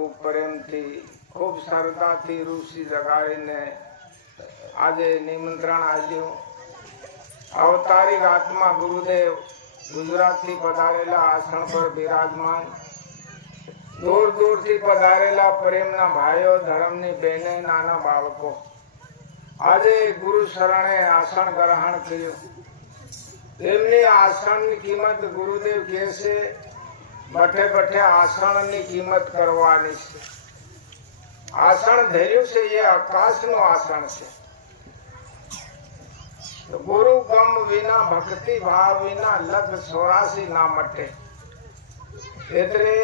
ખૂબ પ્રેમથી ખૂબ શ્રદ્ધાથી ઋષિ જગાડીને આજે નિમંત્રણ આપ્યું. અવતારી આત્મા ગુરુદેવ ગુજરાતથી પધારેલા આસન પર બિરાજમાન, દૂર દૂરથી પધારેલા પ્રેમના ભાઈઓ, ધર્મની બહેને, નાના બાળકો, આજે ગુરુ શરણે આસન ગ્રહણ કર્યું. તેમની આસનની કિંમત ગુરુદેવ કહે છે બઠે બઠે આસનની કિંમત કરવાની છે. આસન ધર્યું છે એ આકાશનું આસન છે. ગુરુ ગમ વિના ભક્તિ ભાવ વિના લખ 84 ના મટે. એટલે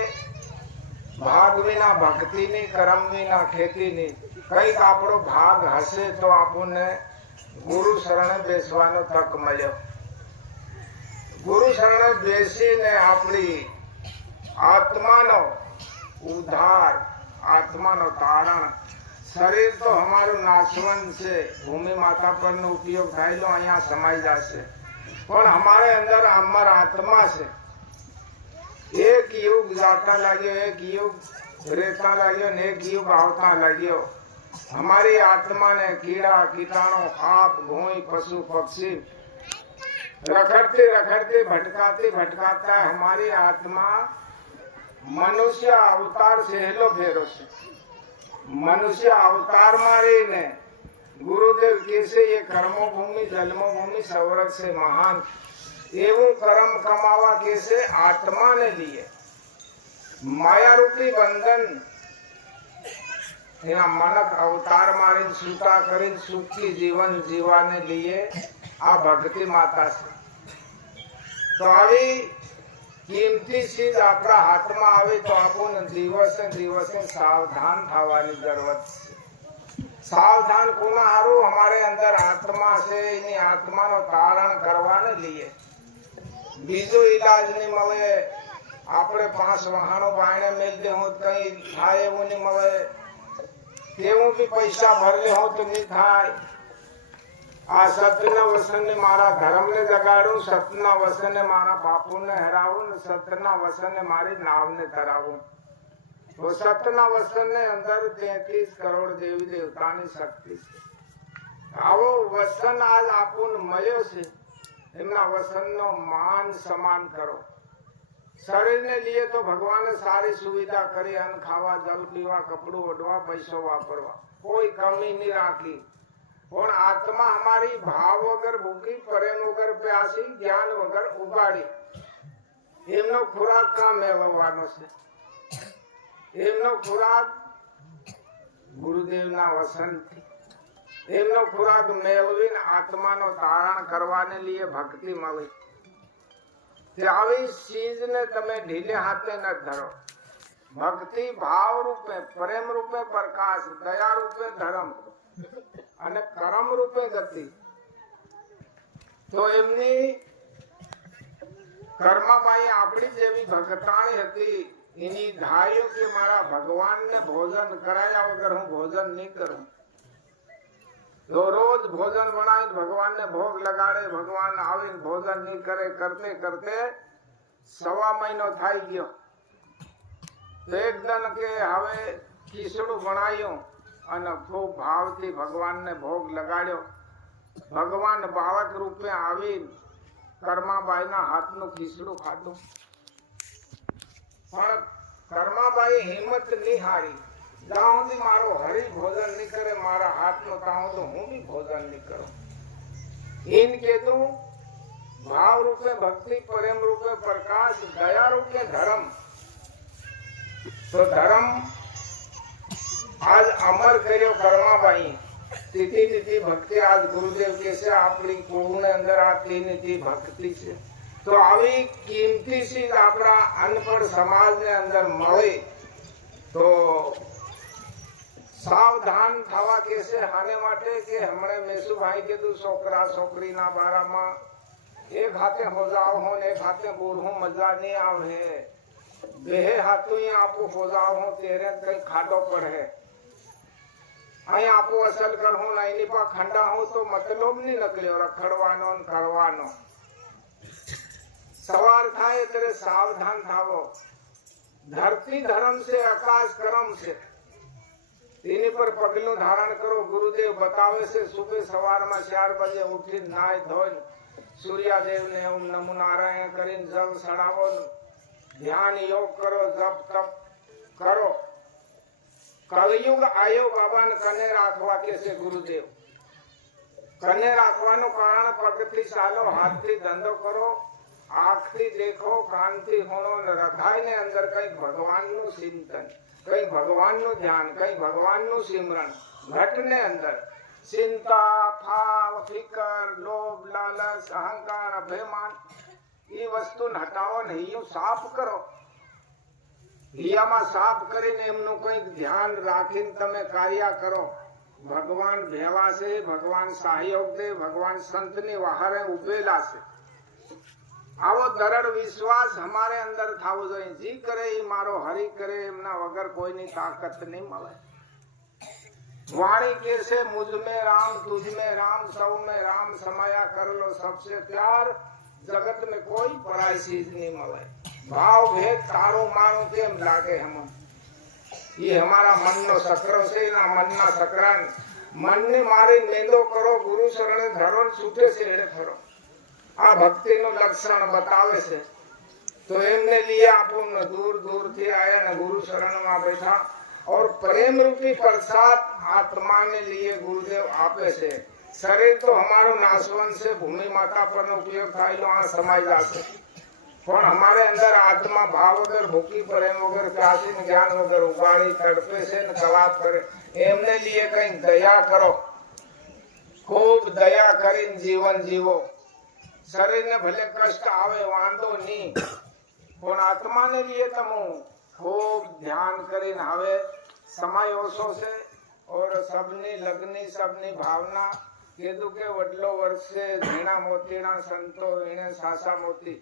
ભાગ વિના ભક્તિની, કર્મ વિના ખેતીની. કઈક આપણો ભાગ હશે તો આપણને ગુરુ શરણે બેસવાનો તક મળ્યો. ગુરુ શરણે બેસીને આપણી આત્માનો ઉદ્ધાર, આત્માનો તારણ. શરીર તો અમારું નાશવંત છે, ભૂમિ માતા પરનો ઉપયોગ થયેલો અહીંયા સમાઈ જશે, પણ અમારે અંદર અમારા આત્મા છે. એક યુગ જાતા લાગ્યો, એક યુગ રહેતા લાગ્યો ને એક યુગ આવતા લાગ્યો. અમારી આત્માને કીડા કીટાણુ, સાપ, ભૂંય, પશુ પક્ષી રખડતી રખડતી ભટકાતી ભટકાતા हमारी आत्मा मनुष्य अवतार सहेलो फेरो છે. मनुष्य अवतार मारीने गुरुदेव कैसे ये कर्मो भूमि जन्मो भूमि सौरभ से महान एवं कर्म कमावा कैसे आत्मा ने लिए. माया रूपी बंधन यहाँ मनक अवतार मारी सूता करी सुखी जीवन जीवाने लिए आ भक्ति माता से. तो આવી કિંમતી ચીજ આપણા હાથમાં આવે તો આપણને દિવસે દિવસે સાવધાન થવાની જરૂરત છે. સાવધાન કોના હારું? અમારે અંદર આત્મા છે, એની આત્માનો તારણ કરવાને લીએ. બીજો ઈલાજ નહીં મળે. આપણે 5 વાહનો બાયણે મેળ દે હું કઈ થાય એવું નહીં મળે. તેવું બી પૈસા ભરલે હો તો નહીં થાય. આ સતના વસને મારા ધર્મને જગાડું, સતના વસને મારા બાપુને હરાવું, સતના વસને મારી નાવને તરાવું. તો સતના વસને અંદર 33 કરોડ દેવી દેવતાની શક્તિ છે. આવો વસન આજ આપણને મળ્યો છે, એમના વસનનો માન સન્માન કરો. શરીરને લીએ તો ભગવાને સારી સુવિધા કરી, અન્ન ખાવા, જલ પીવા, કપડું ઓઢવા, પૈસો વાપરવા, કોઈ કમી નહીં રાખી. પણ આત્મા અમારી ભાવ વગર ભૂખી, પ્રેમ વગર પ્યાસી, જ્ઞાન વગર ઉગાડી. એમનો ખોરાક કાં મેળવવાનો છે? એમનો ખોરાક ગુરુદેવના વસનથી. એમનો ખોરાક મેળવીને આત્માનો તારણ કરવાને લીએ ભક્તિ મળી. આવી ચીજને તમે ઢીલે હાથે ન ધરો. ભક્તિ ભાવ રૂપે, પ્રેમ રૂપે પ્રકાશ, દયા રૂપે ધર્મ અને કર્મ રૂપે ગતિ. તો એમની કર્મબાઈ આપણી જેવી ભગતાણી હતી. એની ધાર્યું કે મારા ભગવાનને ભોજન કરાયા વગર હું ભોજન નહીં કરું. તો રોજ ભોજન બનાવી ભગવાનને ભોગ લગાડે. ભગવાન આવીને ભોજન નહીં કરે. કરતે કરતે 1.5 મહિનો થઈ ગયો. તો એક દન કે હવે ખીચડું બનાવ્યું અને ખૂબ ભાવથી ભગવાનને ભોગ લગાડ્યો. ભગવાન બાળક રૂપે આવી કર્માબાઈના હાથનું ખીચડું ખાધું, પણ કર્માબાઈ હિંમત નહીં હારી. જ્યાં સુધી મારો હરી ભોજન નહીં કરે મારા હાથનું, ત્યાં તો હું બી ભોજન નહીં કરું. इन કીધું ભાવ રૂપે ભક્તિ, પ્રેમ રૂપે પ્રકાશ, દયા રૂપે ધર્મ. તો ધર્મ આજ અમર કર્યો કર્માબાઈ. તીથી તીથી ભક્તિ આજ ગુરુદેવ કે છે આપણી કુળને અંદર આ તીથી ભક્તિ છે. તો આવી કિંમતી ચીજ આપણા અનપઢ સમાજને અંદર મળે તો સાવધાન થવા કે છે. આને માટે કે હમણે મેસુભાઈ કીધું છોકરા છોકરીના બારામાં એક હાથે હોજાવ હો ને એક હાથે બૂढ़ું મજા નહીં આવે. બે હાથું આપું હોજાવ હો તેરે કઈ ખાડો પડે. અહીં આપું અસલ કરું ને એની પા ખંડા હું તો મતલબ નહીં નીકળ્યો રખડવાનો ને કરવાનો. સવાર થાય ત્યારે સાવધાન થાવો. ધરતી ધર્મ છે, આકાશ કરમ છે, તેની પર પગલું ધારણ કરો. ગુરુદેવ બતાવે છે સુબહ સવારમાં 4 વાગે ઉઠીને નાય ધોઈને સૂર્યદેવને ઓમ નમો નારાયણ કરીને જલ ચડાવો, ધ્યાન યોગ કરો, જપ તપ કરો. કલયુગ આયો બાબાને કને રાખવા કે છે ગુરુદેવ. કને રાખવાનું કારણ પગથી ચાલો, હાથથી ધંધો કરો, આંખથી દેખો, કાનથી હોણો, હૃદયને અંદર કઈ ભગવાનનું ચિંતન, કઈ ભગવાનનું ધ્યાન, કઈ ભગવાનનું સિમરણ. ઘટને અંદર ચિંતા, ફાવ, ફિકર, લોભ, લાલચ, અહંકાર, અભિમાન એ વસ્તુ હટાવો ને હિયું સાફ કરો. હિયામાં સાફ કરીને એમનું કઈક ધ્યાન રાખીને તમે કાર્ય કરો. ભગવાન ભેવા છે, ભગવાન સહયોગ દે, ભગવાન સંતની વહારે ઉભેલા છે. આવો દરડ વિશ્વાસ અમારે અંદર થવો જોઈએ. જી કરે એ મારો હરી કરે, એમના વગર કોઈની તાકાત નહીં મળે. વાણી કે છે મુझ में राम, तुझ में राम, सब में राम समाया कर लो सबसे प्यार. जगत में कोई पराई चीज नहीं મળે. ભાવ ભેદ તારો માનો કેમ લાગે હમ. ये हमारा મનનો સકરો છે. એના મનના સકરાન મનને મારી મેંદો કરો, ગુરુ શરણે ધરો, છૂટે છે એડે ફરો. આ ભક્તિનું લક્ષણ બતાવે છે. તો એમને લીએ આપણને દૂર દૂરથી આયા ને ગુરુ શરણમાં બેઠા. और प्रेम रूपी प्रसाद आत्मा ने लिए गुरुदेव आपे से. शरीर तो हमारो नाशवन से भूमि माता पर उपयोग थायलो आ समाई जासे, पण हमारे अंदर आत्मा भाव वगर, भूखी प्रेम वगर, प्यासी ज्ञान वगर उगाड़ी तड़पे से न कलाप करे. एमने लिए कई दया करो, खूब दया करीने जीवन जीवो. शरीर ने भले कष्ट आवे वांधो नहीं, पण आत्मा ने लिए तमो खूब ध्यान કરીને હવે સમય ઓછો છે. और सबनी लगनी सबनी भावना કીધું કે વડલો વર્ષે ઝીણા મોતીના સંતો એને સાસા મોતી.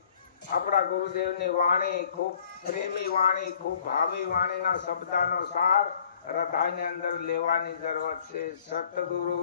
આપણા ગુરુદેવની વાણી ખૂબ પ્રેમી વાણી, ખૂબ ભાવી વાણીના શબ્દનો સાર હૃદયની અંદર લેવાની જરૂર છે. સતગુરુ